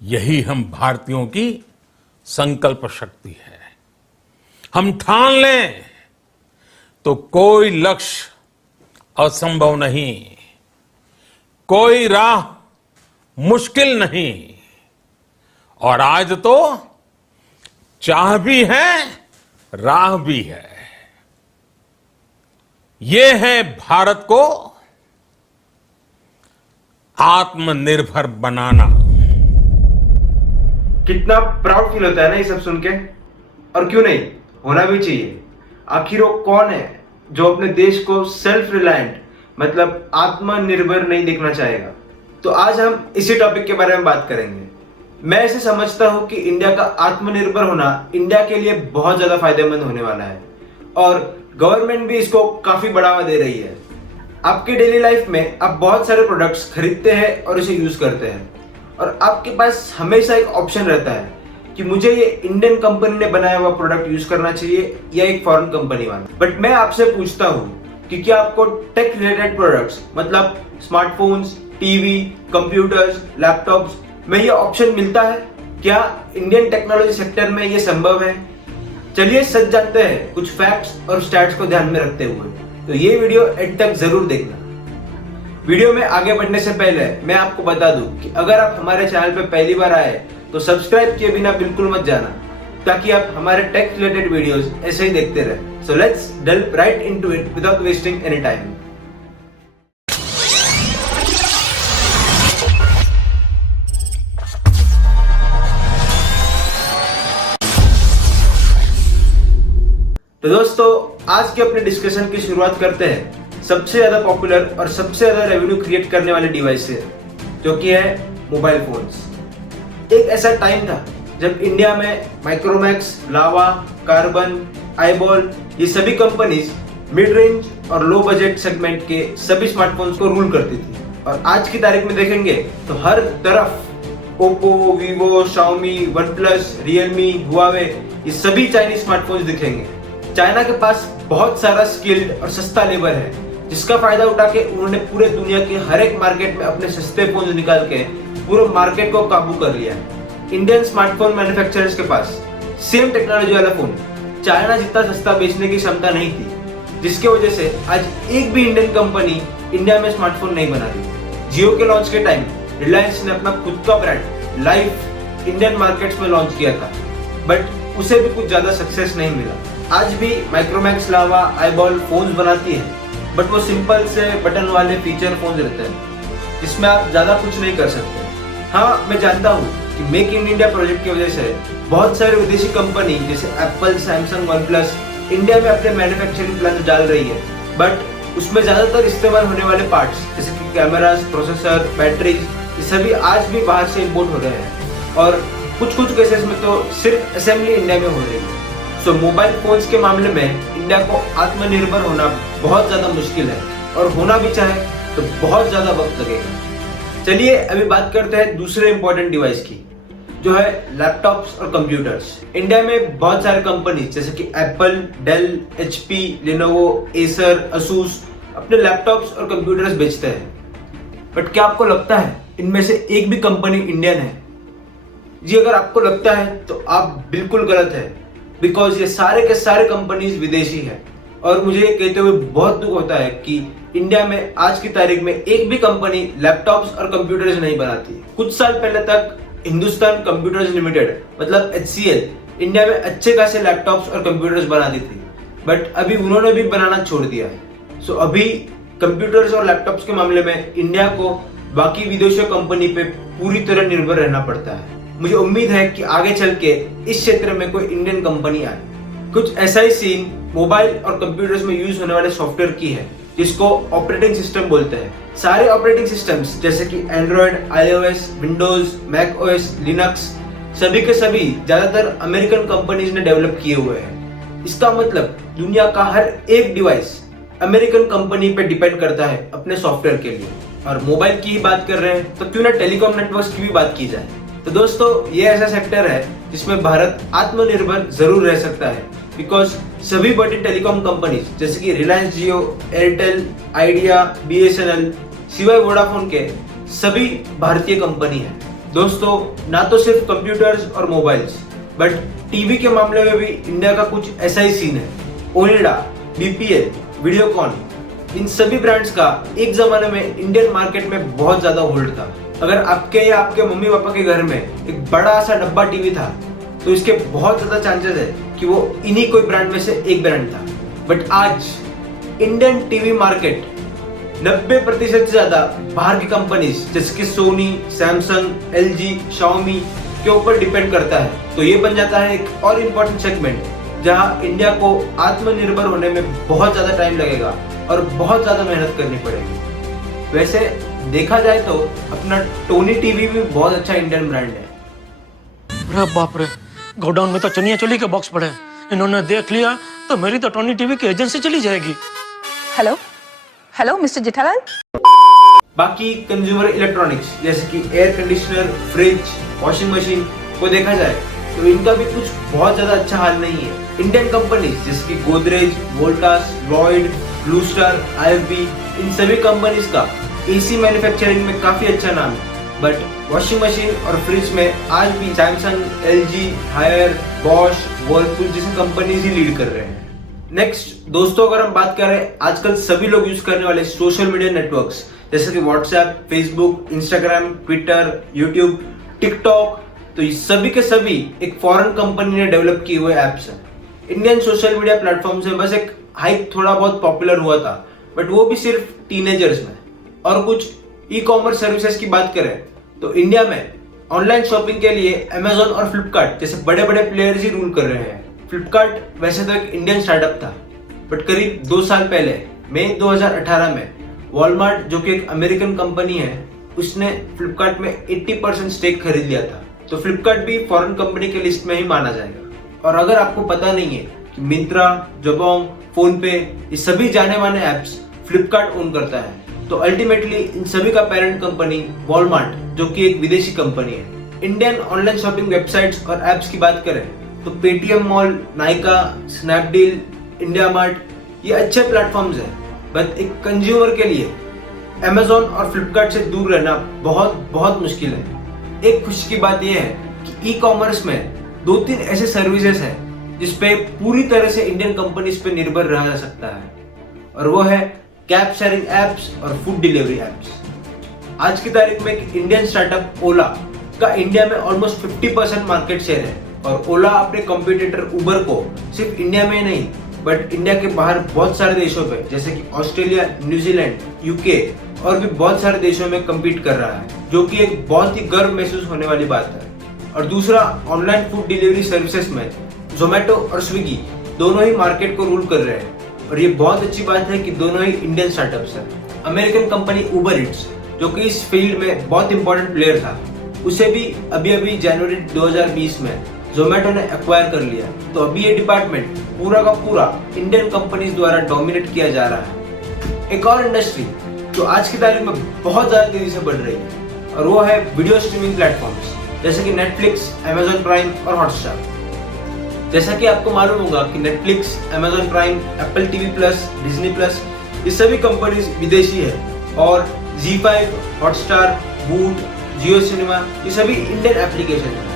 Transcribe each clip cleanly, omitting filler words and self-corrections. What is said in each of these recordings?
यही हम भारतीयों की संकल्प शक्ति है। हम ठान लें तो कोई लक्ष्य असंभव नहीं, कोई राह मुश्किल नहीं। और आज तो चाह भी है, राह भी है। ये है भारत को आत्मनिर्भर बनाना। कितना प्राउड फील होता है ना ये सब सुन के। और क्यों नहीं, होना भी चाहिए। आखिर वो कौन है जो अपने देश को सेल्फ रिलायंट मतलब आत्मनिर्भर नहीं देखना चाहेगा। तो आज हम इसी टॉपिक के बारे में बात करेंगे। मैं ऐसे समझता हूं कि इंडिया का आत्मनिर्भर होना इंडिया के लिए बहुत ज्यादा फायदेमंद होने वाला है और गवर्नमेंट भी इसको काफी बढ़ावा दे रही है। आपके डेली लाइफ में आप बहुत सारे प्रोडक्ट्स खरीदते हैं और इसे यूज करते हैं और आपके पास हमेशा एक ऑप्शन रहता है कि मुझे ये इंडियन कंपनी ने बनाया हुआ प्रोडक्ट यूज करना चाहिए या एक फॉरेन कंपनी वाला। बट मैं आपसे पूछता हूँ कि क्या आपको टेक रिलेटेड प्रोडक्ट्स मतलब स्मार्टफोन्स, टीवी, कंप्यूटर्स, लैपटॉप्स में ये ऑप्शन मिलता है? क्या इंडियन टेक्नोलॉजी सेक्टर में ये संभव है? चलिए सच जानते हैं कुछ फैक्ट्स और स्टैट्स को ध्यान में रखते हुए। तो ये वीडियो एंड तक जरूर देखना। वीडियो में आगे बढ़ने से पहले मैं आपको बता दूं कि अगर आप हमारे चैनल पे पहली बार आए तो सब्सक्राइब किए बिना बिल्कुल मत जाना, ताकि आप हमारे टेक रिलेटेड वीडियोस ऐसे ही देखते रहे। So let's delve right into it without wasting any time. तो दोस्तों, आज के अपने डिस्कशन की शुरुआत करते हैं सबसे ज्यादा पॉपुलर और सबसे ज्यादा रेवेन्यू क्रिएट करने वाले डिवाइस से, जो कि है मोबाइल फोन्स। एक ऐसा टाइम था जब इंडिया में माइक्रोमैक्स, लावा, कार्बन, आईबॉल ये सभी कंपनीज मिड रेंज और लो बजट सेगमेंट के सभी स्मार्टफोन्स को रूल करती थी। और आज की तारीख में देखेंगे तो हर तरफ Oppo, Vivo, Xiaomi, OnePlus, Realme, Huawei ये सभी चाइनीज स्मार्टफोन्स दिखेंगे। चाइना के पास बहुत सारा स्किल्ड और सस्ता लेबर है, जिसका फायदा उठा के उन्होंने पूरे दुनिया के हर एक मार्केट में अपने सस्ते फोन निकाल के पूरे मार्केट को काबू कर लिया है। इंडियन स्मार्टफोन मैन्युफैक्चरर्स के पास सेम टेक्नोलॉजी वाला फोन चाइना जितना सस्ता बेचने की क्षमता नहीं थी, जिसके वजह से आज एक भी इंडियन कंपनी इंडिया में स्मार्टफोन नहीं बना रही। जियो के लॉन्च के टाइम रिलायंस ने अपना खुद का ब्रांड लाइफ इंडियन मार्केट्स में लॉन्च किया था, बट उसे भी कुछ ज्यादा सक्सेस नहीं मिला। आज भी माइक्रोमैक्स, लावा, आईबॉल फोन्स बनाती है, बट वो सिंपल से बटन वाले फीचर फोन रहते हैं जिसमें आप ज्यादा कुछ नहीं कर सकते। हाँ, मैं जानता हूँ कि मेक इन इंडिया प्रोजेक्ट की वजह से बहुत सारे विदेशी कंपनी जैसे एप्पल, सैमसंग, वनप्लस इंडिया में अपने मैन्युफैक्चरिंग प्लांट डाल रही है, बट उसमें ज्यादातर इस्तेमाल होने वाले पार्ट्स जैसे कि कैमरास, प्रोसेसर, बैटरीज ये सभी आज भी बाहर से इंपोर्ट हो रहे हैं और कुछ केसेस में तो सिर्फ असेंबली इंडिया में हो रही है। सो मोबाइल फोन्स के मामले में इंडिया को आत्मनिर्भर होना बहुत ज्यादा मुश्किल है और होना भी चाहे तो बहुत ज्यादा वक्त लगेगा। चलिए अभी बात करते हैं दूसरे इंपॉर्टेंट डिवाइस की, जो है लैपटॉप्स और कंप्यूटर्स। इंडिया में बहुत सारे कंपनीज जैसे कि Apple, Dell, HP, Lenovo, Acer, Asus अपने लैपटॉप्स और कंप्यूटर्स बेचते हैं। बट क्या आपको लगता है इनमें से एक भी कंपनी इंडियन है? जी, अगर आपको लगता है तो आप बिल्कुल गलत है, बिकॉज ये सारे के सारे कंपनीज विदेशी है। और मुझे ये कहते हुए बहुत दुख होता है कि इंडिया में आज की तारीख में एक भी कंपनी लैपटॉप्स और कंप्यूटर्स नहीं बनाती। कुछ साल पहले तक हिंदुस्तान कंप्यूटर्स लिमिटेड मतलब HCL इंडिया में अच्छे खासे लैपटॉप्स और कंप्यूटर्स बनाती थी, बट अभी उन्होंने भी बनाना छोड़ दिया है। सो अभी कंप्यूटर्स और लैपटॉप्स के मामले में इंडिया को बाकी विदेशी कंपनी पे पूरी तरह निर्भर रहना पड़ता है। मुझे उम्मीद है कि आगे चल के इस क्षेत्र में कोई इंडियन कंपनी आए। कुछ ऐसा ही सीन मोबाइल और कंप्यूटर्स में यूज होने वाले सॉफ्टवेयर की है, जिसको ऑपरेटिंग सिस्टम बोलते हैं। सारे ऑपरेटिंग सिस्टम्स जैसे कि Android, iOS, Windows, Mac OS, Linux सभी के सभी ज्यादातर अमेरिकन कंपनीज ने डेवलप किए हुए हैं। इसका मतलब दुनिया का हर एक डिवाइस अमेरिकन कंपनी पे डिपेंड करता है अपने सॉफ्टवेयर के लिए। और मोबाइल की ही बात कर रहे हैं तो क्यों ना टेलीकॉम नेटवर्क्स की भी बात की जाए। तो दोस्तों, ये ऐसा सेक्टर है जिसमें भारत आत्मनिर्भर जरूर रह सकता है, बिकॉज सभी बड़ी टेलीकॉम कंपनीज जैसे कि रिलायंस जियो, एयरटेल, आइडिया, BSNL सिवाय वोडाफोन के सभी भारतीय कंपनी है। दोस्तों, ना तो सिर्फ कंप्यूटर्स और मोबाइल्स बट टीवी के मामले में भी इंडिया का कुछ ऐसा ही सीन है। ओनिडा, बीपीएल, वीडियोकॉन, इन सभी ब्रांड्स का एक जमाने में इंडियन मार्केट में बहुत ज्यादा होल्ड था। अगर आपके या आपके मम्मी पापा के घर में एक बड़ा सा डब्बा टीवी था तो इसके बहुत ज्यादा चांसेस है कि वो इन्हीं कोई ब्रांड में से एक ब्रांड था। बट आज इंडियन टीवी मार्केट 90% से ज्यादा बाहर की कंपनीज जैसे कि सोनी, सैमसंग, एलजी, शाओमी के ऊपर डिपेंड करता है। तो ये बन जाता है एक और इम्पोर्टेंट सेगमेंट जहां इंडिया को आत्मनिर्भर होने में बहुत ज्यादा टाइम लगेगा और बहुत ज्यादा मेहनत करनी पड़ेगी। वैसे देखा जाए तो अपना टोनी टीवी भी बहुत अच्छा इंडियन ब्रांड है। अरे बाप रे, गोडाउन में तो चनिया चोली के बॉक्स पड़े हैं। इन्होंने देख लिया तो मेरी तो टोनी टीवी की एजेंसी चली जाएगी। Hello hello mister Jethalal. बाकी कंज्यूमर इलेक्ट्रॉनिक्स जैसे कि air conditioner, fridge, washing machine को देखा जाए तो इनका भी कुछ बहुत ज्यादा अच्छा हाल नहीं है। इंडियन कंपनीज जैसे कि Godrej, Voltas, Lloyd, Blue Star, IFB, इन सभी कंपनीज का एसी मैन्युफैक्चरिंग में काफी अच्छा नाम है। बट वॉशिंग मशीन और फ्रिज में आज भी Samsung, LG, Haier, Bosch, Whirlpool जैसी कंपनीज ही लीड कर रहे हैं। नेक्स्ट दोस्तों, अगर हम बात करें आजकल सभी लोग यूज करने वाले सोशल मीडिया नेटवर्क्स जैसे कि WhatsApp, Facebook, Instagram, Twitter, YouTube, TikTok, तो ये सभी के सभी एक फॉरेन कंपनी ने डेवलप किए हुए एप्स हैं। इंडियन सोशल मीडिया प्लेटफॉर्म से बस एक हाइप थोड़ा बहुत पॉपुलर हुआ था बट वो भी सिर्फ टीनेजर्स में। और कुछ ई कॉमर्स सर्विसेज की बात करें तो इंडिया में ऑनलाइन शॉपिंग के लिए अमेजोन और फ्लिपकार्ट जैसे बड़े बड़े प्लेयर्स ही रूल कर रहे हैं। फ्लिपकार्ट वैसे तो एक इंडियन स्टार्टअप था बट करीब 2 साल पहले मई 2018 में वॉलमार्ट जो कि एक अमेरिकन कंपनी है उसने फ्लिपकार्ट में 80% स्टेक खरीद लिया था। तो फ्लिपकार्ट भी फॉरेन कंपनी के लिस्ट में ही माना जाएगा। और अगर आपको पता नहीं है कि मिंत्रा, जबोंग, फोन पे ये सभी जाने माने एप्स फ्लिपकार्ट ओन करता है तो अल्टीमेटली इन सभी का पेरेंट कंपनी वॉलमार्ट जो कि एक विदेशी कंपनी है। इंडियन ऑनलाइन शॉपिंग वेबसाइट्स और एप्स की बात करें तो Paytm mall, Nykaa, Snapdeal, India mart ये अच्छे प्लेटफॉर्म्स हैं बट एक कंज्यूमर के लिए अमेजोन और फ्लिपकार्ट से दूर रहना बहुत बहुत मुश्किल है। एक खुशी की बात यह है कि ई कॉमर्स में 2-3 ऐसे सर्विसेज हैं जिसपे पूरी तरह से इंडियन कंपनीज पे निर्भर रहा जा सकता है और वो है कैब शेयरिंग एप्स और फूड डिलीवरी एप्स। आज की तारीख में एक इंडियन स्टार्टअप ओला का इंडिया में ऑलमोस्ट 50% मार्केट शेयर है और ओला अपने कॉम्पिटिटर उबर को सिर्फ इंडिया में नहीं बट इंडिया के बाहर बहुत सारे देशों पे जैसे कि ऑस्ट्रेलिया, न्यूजीलैंड, यूके और भी बहुत सारे देशों में कम्पीट कर रहा है जो कि एक बहुत ही गर्व महसूस होने वाली बात है। और दूसरा, ऑनलाइन फूड डिलीवरी सर्विसेज में जोमेटो और स्विगी दोनों ही मार्केट को रूल कर रहे हैं और ये बहुत अच्छी बात है कि दोनों ही इंडियन स्टार्टअप्स हैं। अमेरिकन कंपनी उबर ईट्स जो कि इस फील्ड में बहुत इंपॉर्टेंट प्लेयर था उसे भी अभी जनवरी 2020 में जोमेटो ने एक्वायर कर लिया। तो अभी ये डिपार्टमेंट पूरा का पूरा इंडियन कंपनीज द्वारा डोमिनेट किया जा रहा है। एक और इंडस्ट्री जो आज की तारीख में बहुत ज्यादा तेजी से बढ़ रही है और वो है वीडियो स्ट्रीमिंग प्लेटफॉर्म्स जैसे कि नेटफ्लिक्स, अमेजॉन प्राइम और हॉटस्टार। जैसा कि आपको मालूम होगा कि Netflix, Amazon prime, Apple TV plus, Disney plus ये सभी कंपनीज विदेशी है और Z5, हॉटस्टार, बूट, जियो सिनेमा ये सभी इंडियन एप्लीकेशन है।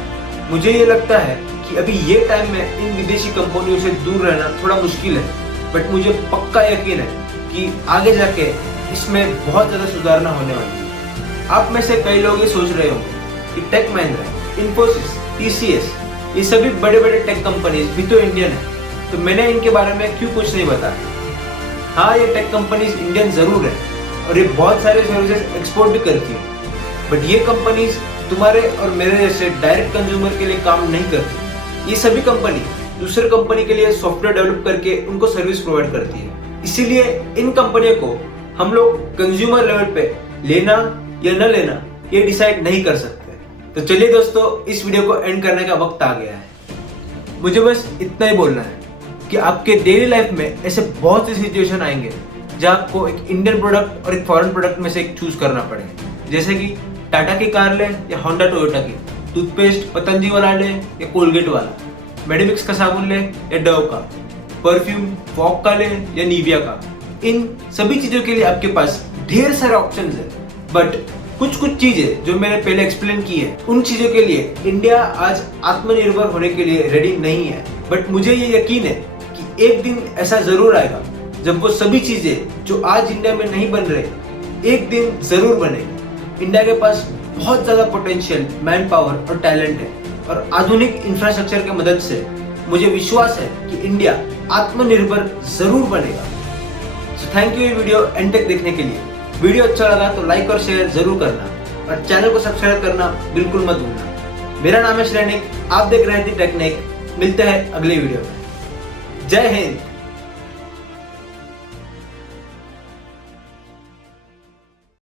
मुझे ये लगता है कि अभी ये टाइम में इन विदेशी कंपनियों से दूर रहना थोड़ा मुश्किल है बट मुझे पक्का यकीन है कि आगे जाके इसमें बहुत ज्यादा सुधारना होने वाली है। आप में से कई लोग ये सोच रहे होंगे कि टेक महिंद्रा, इन्फोसिस, TCS ये सभी बड़े बड़े टेक कंपनीज भी तो इंडियन है तो मैंने इनके बारे में क्यों कुछ नहीं बताया। हाँ, ये टेक कंपनीज इंडियन जरूर है और ये बहुत सारे सर्विसेज एक्सपोर्ट भी करती है बट ये कंपनीज तुम्हारे और मेरे जैसे डायरेक्ट कंज्यूमर के लिए काम नहीं करती। ये सभी कंपनी दूसरे कंपनी के लिए सॉफ्टवेयर डेवलप करके उनको सर्विस प्रोवाइड करती है। इसीलिए इन कंपनियों को हम लोग कंज्यूमर लेवल पे लेना या न लेना ये डिसाइड नहीं कर सकते। तो चलिए दोस्तों, इस वीडियो को एंड करने का वक्त आ गया है। मुझे बस इतना ही बोलना है कि आपके डेली लाइफ में ऐसे बहुत से सिचुएशन आएंगे जहाँ आपको एक इंडियन प्रोडक्ट और एक फॉरेन प्रोडक्ट में से एक चूज करना पड़े। जैसे कि टाटा की कार ले या होंडा टोयोटा की, टूथपेस्ट पतंजलि वाला ले या कोलगेट वाला, मेडिमिक्स का साबुन ले या डव का, परफ्यूम फॉग का ले या निविया का। इन सभी चीजों के लिए आपके पास ढेर सारे ऑप्शंस है बट कुछ चीजें जो मैंने पहले एक्सप्लेन की है, उन चीजों के लिए इंडिया आज आत्मनिर्भर होने के लिए रेडी नहीं है। बट मुझे ये यकीन है कि एक दिन ऐसा जरूर आएगा जब वो सभी चीजें जो आज इंडिया में नहीं बन रहे, एक दिन जरूर बनेगी। इंडिया के पास बहुत ज्यादा पोटेंशियल, मैन पावर और टैलेंट है, और आधुनिक इंफ्रास्ट्रक्चर की मदद से मुझे विश्वास है कि इंडिया आत्मनिर्भर जरूर बनेगा। सो थैंक यू ये वीडियो एंड तक देखने के लिए। वीडियो अच्छा लगा तो लाइक और शेयर जरूर करना, और चैनल को सब्सक्राइब करना बिल्कुल मत भूलना। मेरा नाम है श्रेनिक, आप देख रहे थे टेक्निक। मिलते हैं अगले वीडियो में। जय हिंद।